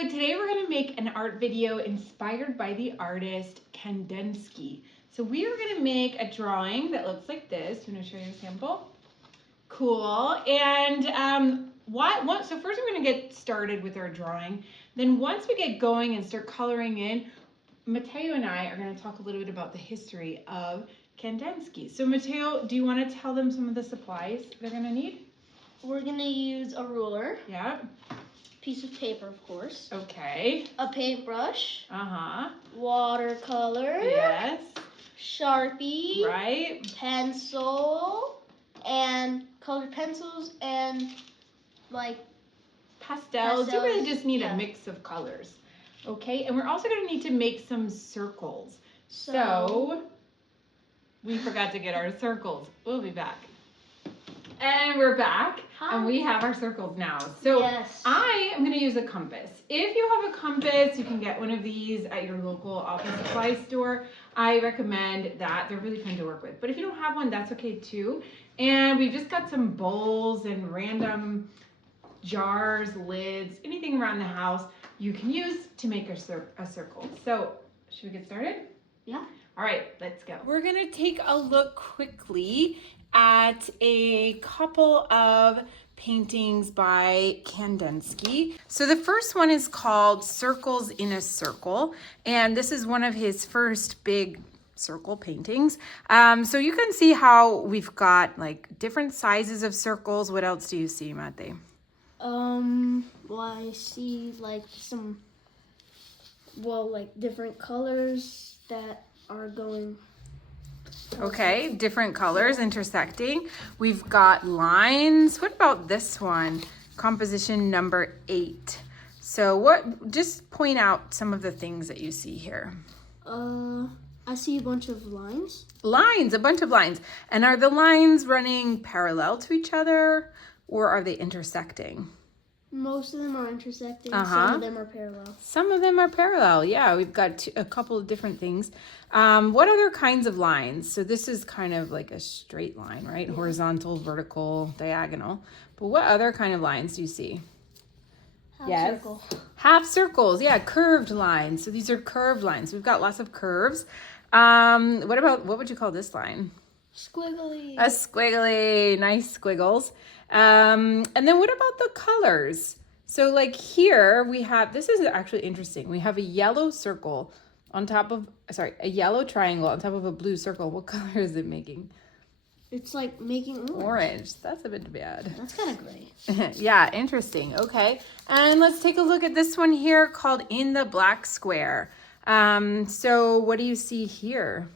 So today we're going to make an art video inspired by the artist Kandinsky. So we are going to make a drawing that looks like this. You want to show you a sample? Cool. And so first we're going to get started with our drawing. Then once we get going and start coloring in, Matteo and I are going to talk a little bit about the history of Kandinsky. So Matteo, do you want to tell them some of the supplies they're going to need? We're going to use a ruler. Yeah. Piece of paper, of course. Okay. A paintbrush. Uh-huh. Watercolor. Yes. Sharpie. Right. Pencil. And colored pencils and like Pastels. You really just need yeah. a mix of colors. Okay, and we're also going to need to make some circles. So we forgot to get our circles. We'll be back. And we're back. Hi. And we have our circles now. So yes. I am going to use a compass. If you have a compass, you can get one of these at your local office supply store. I recommend that. They're really fun to work with. But if you don't have one, that's okay too. And we've just got some bowls and random jars, lids, anything around the house you can use to make a circle. So should we get started? Yeah. All right, let's go. We're going to take a look quickly at a couple of paintings by Kandinsky. So the first one is called Circles in a Circle, and this is one of his first big circle paintings. So you can see how we've got like different sizes of circles. What else do you see, Mate? Well, I see like different colors that are going. Okay, different colors intersecting. We've got lines. What about this one? Composition number 8. So just point out some of the things that you see here. I see a bunch of lines. Lines, a bunch of lines. And are the lines running parallel to each other or are they intersecting? Most of them are intersecting. Uh-huh. Some of them are parallel. Some of them are parallel. Yeah, we've got a couple of different things. What other kinds of lines? So this is kind of like a straight line, right? Yeah. Horizontal, vertical, diagonal. But what other kind of lines do you see? Half circle. Half circles. Yeah, curved lines. So these are curved lines. We've got lots of curves. What would you call this line? Squiggly. A squiggly. Nice squiggles. And then what about the colors? So like here we have, this is actually interesting. We have a yellow circle on top of, a yellow triangle on top of a blue circle. What color is it making? It's like making orange. That's a bit bad. That's kind of gray. Yeah, interesting. Okay. And let's take a look at this one here called In the Black Square. So what do you see here?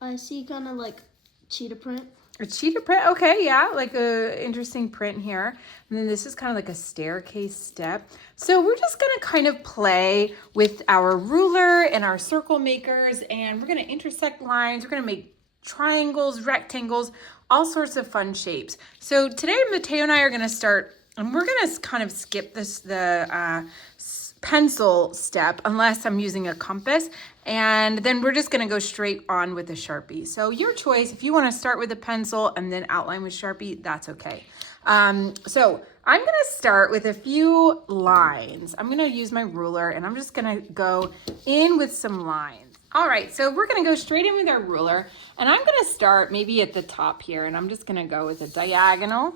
I see kind of like cheetah print. A cheetah print, okay, yeah, like a interesting print here. And then this is kind of like a staircase step. So we're just gonna kind of play with our ruler and our circle makers, and we're gonna intersect lines. We're gonna make triangles, rectangles, all sorts of fun shapes. So today, Matteo and I are gonna start, and we're gonna kind of skip the pencil step unless I'm using a compass, and then we're just gonna go straight on with the Sharpie. So your choice, if you wanna start with a pencil and then outline with Sharpie, that's okay. So I'm gonna start with a few lines. I'm gonna use my ruler and I'm just gonna go in with some lines. All right, so we're gonna go straight in with our ruler, and I'm gonna start maybe at the top here, and I'm just gonna go with a diagonal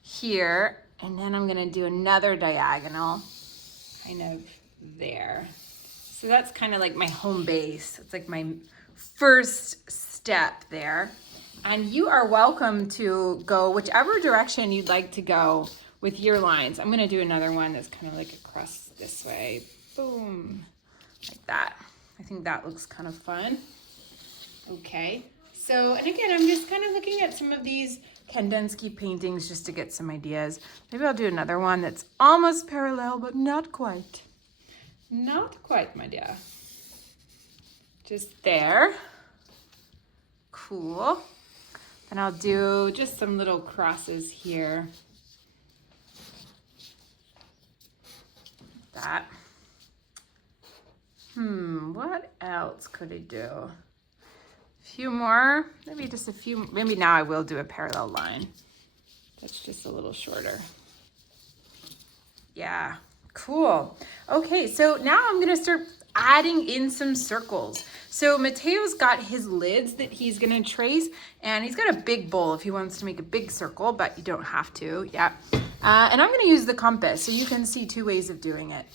here, and then I'm gonna do another diagonal kind of there. So that's kind of like my home base. It's like my first step there. And you are welcome to go whichever direction you'd like to go with your lines. I'm gonna do another one that's kind of like across this way. Boom, like that. I think that looks kind of fun. Okay, so, and again, I'm just kind of looking at some of these Kandinsky paintings just to get some ideas. Maybe I'll do another one that's almost parallel, but not quite. Not quite, my dear. Just there. Cool. And I'll do just some little crosses here. That. What else could I do? A few more, maybe just a few, maybe now I will do a parallel line. That's just a little shorter. Yeah, Cool. Okay, so now I'm gonna start adding in some circles. So Mateo's got his lids that he's gonna trace, and he's got a big bowl if he wants to make a big circle, but you don't have to, yeah. And I'm gonna use the compass, so you can see two ways of doing it.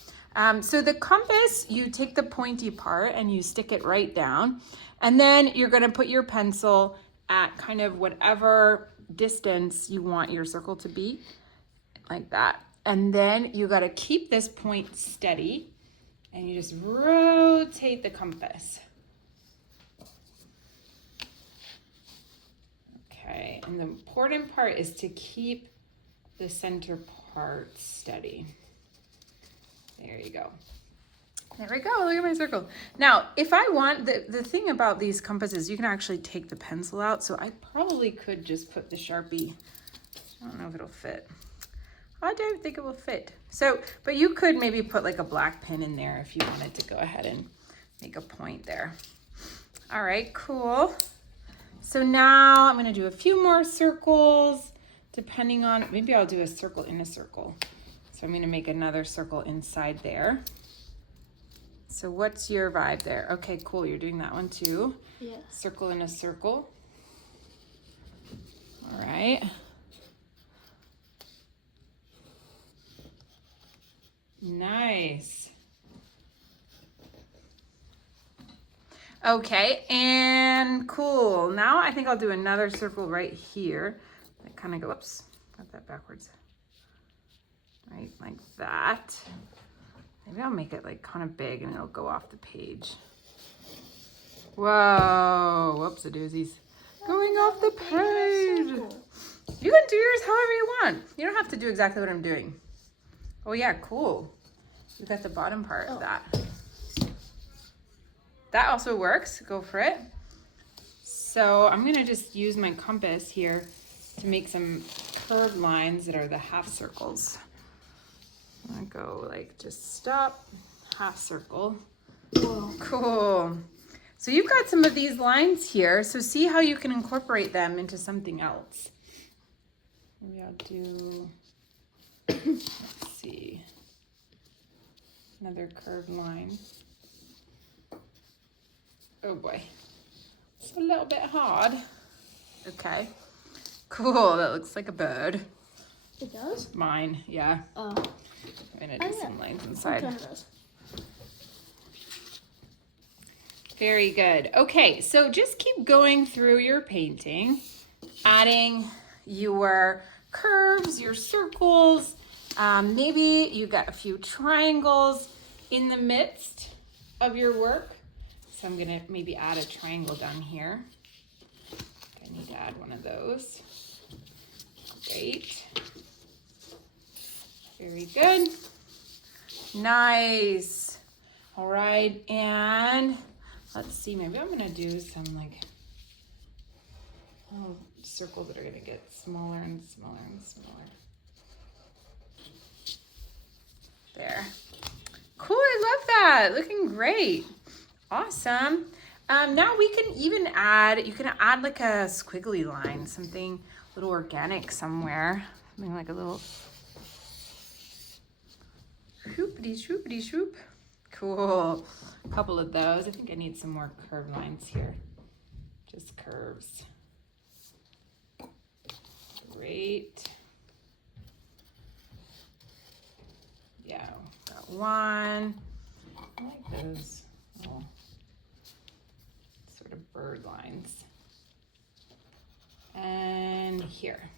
So the compass, you take the pointy part and you stick it right down, and then you're gonna put your pencil at kind of whatever distance you want your circle to be, like that. And then you gotta keep this point steady, and you just rotate the compass. Okay, and the important part is to keep the center part steady. There you go. There we go, look at my circle. Now, if I want, the thing about these compasses, you can actually take the pencil out, so I probably could just put the Sharpie, I don't know if it'll fit. I don't think it will fit. So, but you could maybe put like a black pin in there if you wanted to go ahead and make a point there. All right, cool. So now I'm gonna do a few more circles, depending on, maybe I'll do a circle in a circle. So I'm gonna make another circle inside there. So what's your vibe there? Okay, cool, you're doing that one too. Yeah. Circle in a circle. All right. Nice. Okay, and cool. Now I think I'll do another circle right here. That kind of go, oops, got that backwards. Right, like that. Maybe I'll make it like kind of big and it'll go off the page. Whoa, whoops a doozies. Going off the page. You can do yours however you want. You don't have to do exactly what I'm doing. Oh yeah, cool. You got the bottom part of that. That also works, go for it. So I'm gonna just use my compass here to make some curved lines that are the half circles. I'm gonna go like, just stop, half circle. Whoa. Cool. So you've got some of these lines here, so see how you can incorporate them into something else. Maybe I'll do, let's see, another curved line. Oh boy, it's a little bit hard. Okay, cool, that looks like a bird. It does? Mine, yeah. Oh. I'm gonna do some lines inside. Okay, it does. Very good. Okay, so just keep going through your painting, adding your curves, your circles. Maybe you got a few triangles in the midst of your work. So I'm gonna maybe add a triangle down here. I need to add one of those. Great. Very good. Nice. All right, and let's see, maybe I'm gonna do some like circles that are gonna get smaller and smaller and smaller. There. Cool, I love that. Looking great. Awesome. Now we can even add, you can add like a squiggly line, something a little organic somewhere. Something like a little shoopity shoopity shoop. Cool. A couple of those. I think I need some more curved lines here. Just curves. Great. Yeah, got one. I like those little sort of bird lines. And here.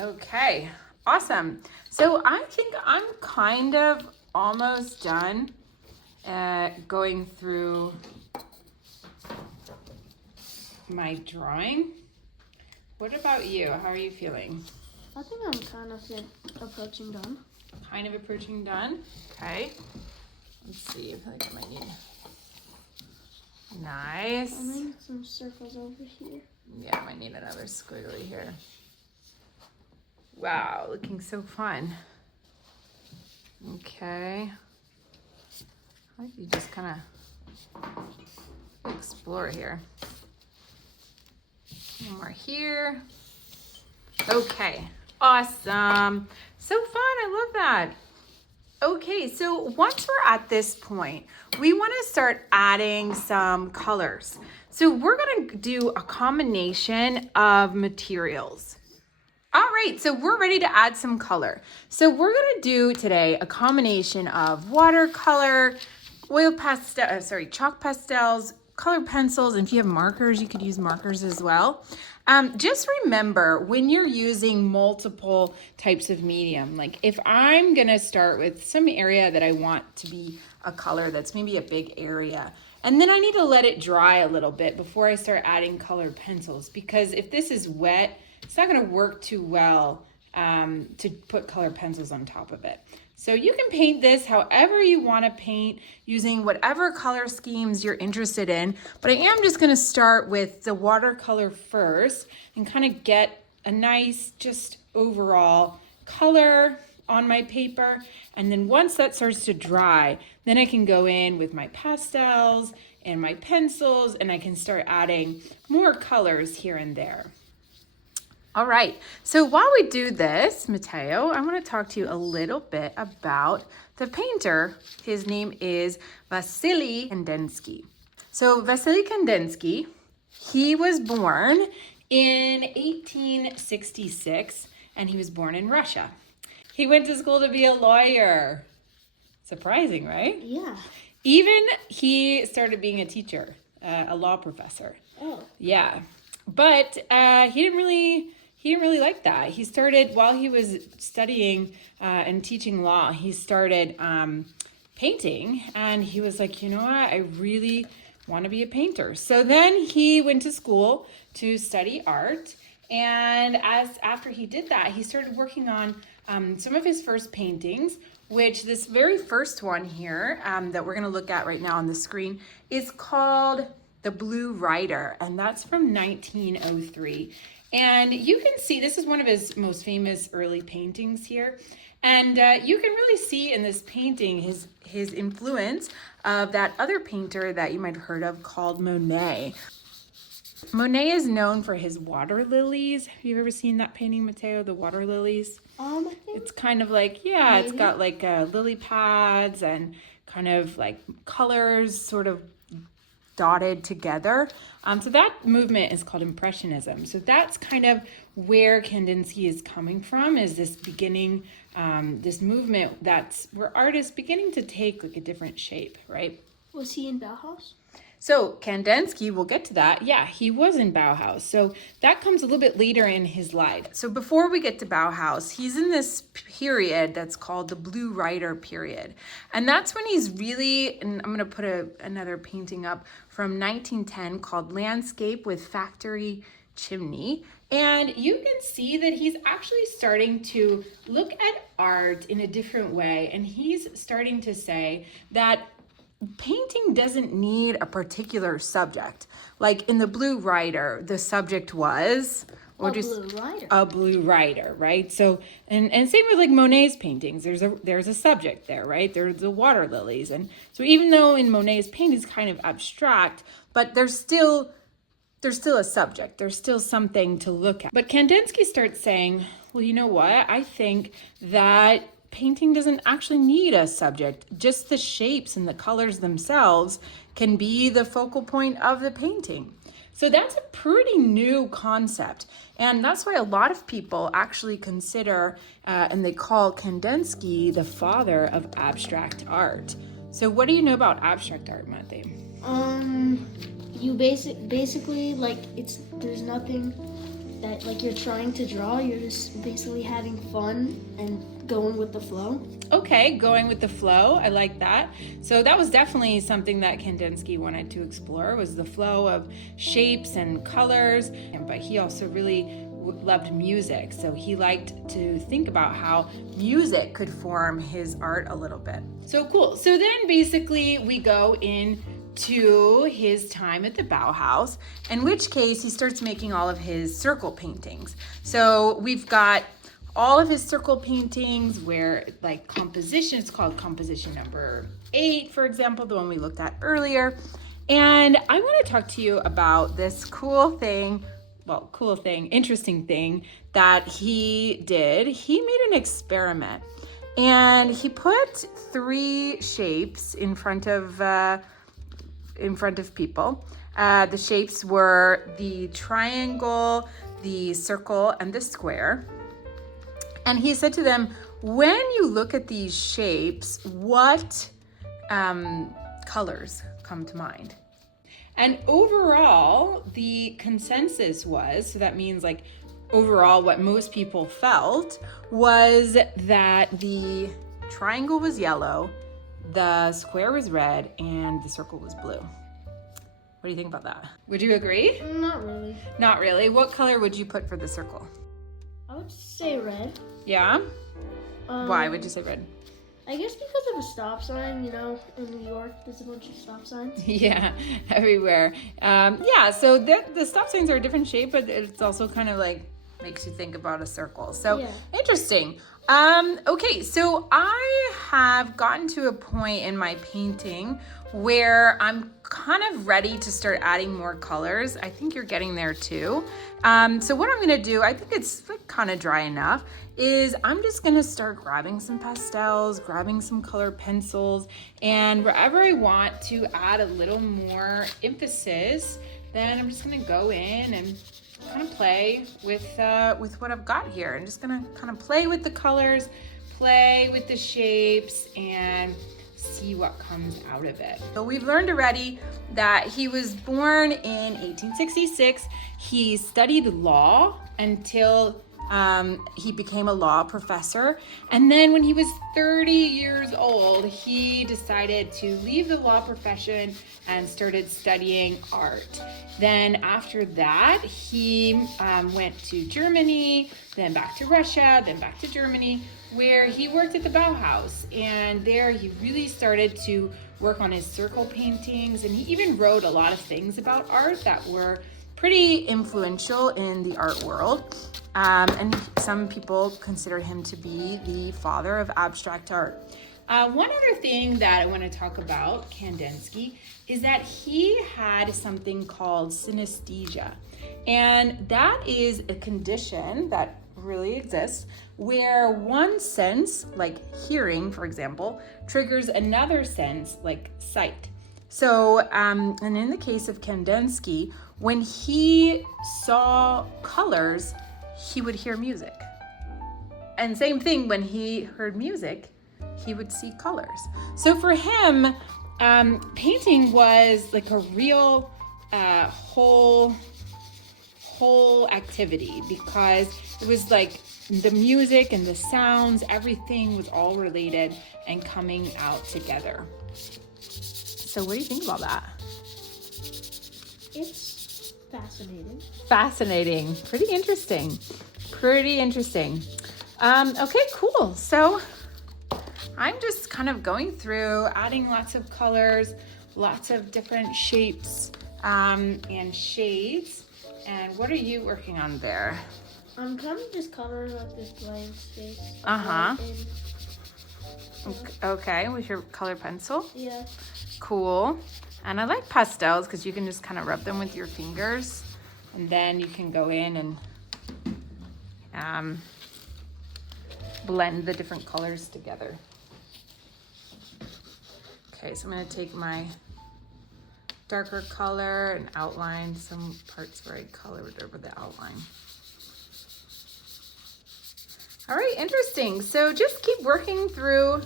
Okay, awesome. So I think I'm kind of almost done going through my drawing. What about you? How are you feeling? I think I'm kind of approaching done. Kind of approaching done? Okay. Let's see, I feel like I might need. Nice. I need some circles over here. Yeah, I might need another squiggly here. Wow, looking so fun. Okay. I like you just kind of explore here. One more here. Okay, Awesome. So fun. I love that. Okay, so once we're at this point, we want to start adding some colors. So we're going to do a combination of materials. All right, so we're ready to add some color. So we're going to do today a combination of watercolor, chalk pastels, color pencils, and if you have markers, you could use markers as well. Just remember when you're using multiple types of medium, like if I'm gonna start with some area that I want to be a color that's maybe a big area, and then I need to let it dry a little bit before I start adding colored pencils, because if this is wet, it's not gonna work too well to put colored pencils on top of it. So you can paint this however you want to paint using whatever color schemes you're interested in. But I am just going to start with the watercolor first and kind of get a nice just overall color on my paper. And then once that starts to dry, then I can go in with my pastels and my pencils and I can start adding more colors here and there. All right, so while we do this, Matteo, I want to talk to you a little bit about the painter. His name is Vasily Kandinsky. So Vasily Kandinsky, he was born in 1866, and he was born in Russia. He went to school to be a lawyer. Surprising, right? Yeah. Even he started being a teacher, a law professor. Oh. Yeah, but he didn't really like that. He started, while he was studying and teaching law, he started painting, and he was like, you know what, I really want to be a painter. So then he went to school to study art, and after he did that, he started working on some of his first paintings, which this very first one here that we're going to look at right now on the screen is called The Blue Rider, and that's from 1903. And you can see, this is one of his most famous early paintings here. And you can really see in this painting his influence of that other painter that you might have heard of called Monet. Monet is known for his water lilies. Have you ever seen that painting, Matteo, the water lilies? I think It's kind of like, yeah, maybe. It's got like lily pads and kind of like colors sort of dotted together. So that movement is called Impressionism. So that's kind of where Kandinsky is coming from, is this beginning, this movement that's where art is beginning to take like a different shape, right? Was he in Bauhaus? So Kandinsky, we'll get to that. Yeah, he was in Bauhaus. So that comes a little bit later in his life. So before we get to Bauhaus, he's in this period that's called the Blue Rider period. And that's when he's really, and I'm going to put another painting up from 1910 called Landscape with Factory Chimney. And you can see that he's actually starting to look at art in a different way. And he's starting to say that painting doesn't need a particular subject. Like in the Blue Rider, the subject was a blue rider, right? So and same with like Monet's paintings. There's a subject there, right? There's the water lilies, and so even though in Monet's painting it's kind of abstract, but there's still a subject. There's still something to look at. But Kandinsky starts saying, well, you know what? I think that painting doesn't actually need a subject. Just the shapes and the colors themselves can be the focal point of the painting. So that's a pretty new concept. And that's why a lot of people actually consider and they call Kandinsky the father of abstract art. So what do you know about abstract art, Matthew? You basically like there's nothing that like you're trying to draw. You're just basically having fun and going with the flow. Okay, going with the flow. I like that. So that was definitely something that Kandinsky wanted to explore, was the flow of shapes and colors. But he also really loved music. So he liked to think about how music could form his art a little bit. So cool. So then basically we go into his time at the Bauhaus, in which case he starts making all of his circle paintings. So we've got all of his circle paintings where like composition, it's called composition number 8, for example, the one we looked at earlier. And I want to talk to you about this cool thing interesting thing that he did. He made an experiment, and he put 3 shapes in front of people. The shapes were the triangle, the circle, and the square. And he said to them, when you look at these shapes, what colors come to mind? And overall, the consensus was, so that means like overall what most people felt, was that the triangle was yellow, the square was red, and the circle was blue. What do you think about that? Would you agree? Not really. Not really. What color would you put for the circle? I would say red. Yeah? Why would you say red? I guess because of a stop sign, you know, in New York, there's a bunch of stop signs. Yeah, everywhere. So the stop signs are a different shape, but it's also kind of like makes you think about a circle. So Yeah. Interesting. Okay, so I have gotten to a point in my painting where I'm kind of ready to start adding more colors. I think you're getting there too. So what I'm gonna do, I think it's like kind of dry enough, is I'm just gonna start grabbing some pastels, grabbing some color pencils, and wherever I want to add a little more emphasis, then I'm just gonna go in and kind of play with what I've got here. I'm just gonna kind of play with the colors, play with the shapes, and see what comes out of it. So we've learned already that he was born in 1866. He studied law until he became a law professor. And then when he was 30 years old, he decided to leave the law profession and started studying art. Then after that, he went to Germany, then back to Russia, then back to Germany, where he worked at the Bauhaus. And there he really started to work on his circle paintings. And he even wrote a lot of things about art that were pretty influential in the art world. And some people consider him to be the father of abstract art. One other thing that I want to talk about Kandinsky is that he had something called synesthesia. And that is a condition that really exists where one sense, like hearing, for example, triggers another sense, like sight. So, and in the case of Kandinsky, when he saw colors, he would hear music. And same thing, when he heard music, he would see colors. So for him, painting was like a real whole activity, because it was like the music and the sounds, everything was all related and coming out together. So what do you think about that? It's fascinating. Fascinating. Pretty interesting. Okay, cool. So I'm just kind of going through, adding lots of colors, lots of different shapes and shades. And what are you working on there? I'm kind of just coloring like this blank space. Okay, with your color pencil? Yeah. Cool. And I like pastels because you can just kind of rub them with your fingers, and then you can go in and blend the different colors together. Okay, so I'm going to take my darker color and outline some parts where I colored over the outline. All right, interesting. So just keep working through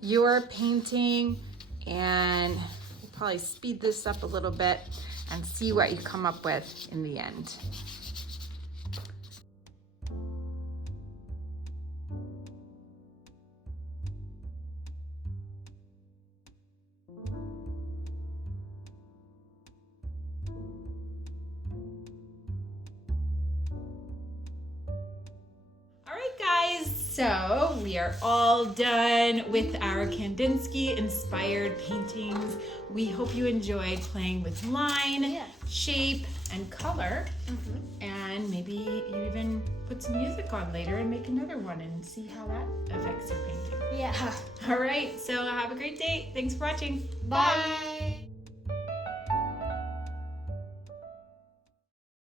your painting, and we'll probably speed this up a little bit and see what you come up with in the end. So we are all done with our Kandinsky inspired paintings. We hope you enjoyed playing with line, shape, and color. And maybe you even put some music on later and make another one and see how that affects your painting. Yeah. All right, so have a great day. Thanks for watching. Bye.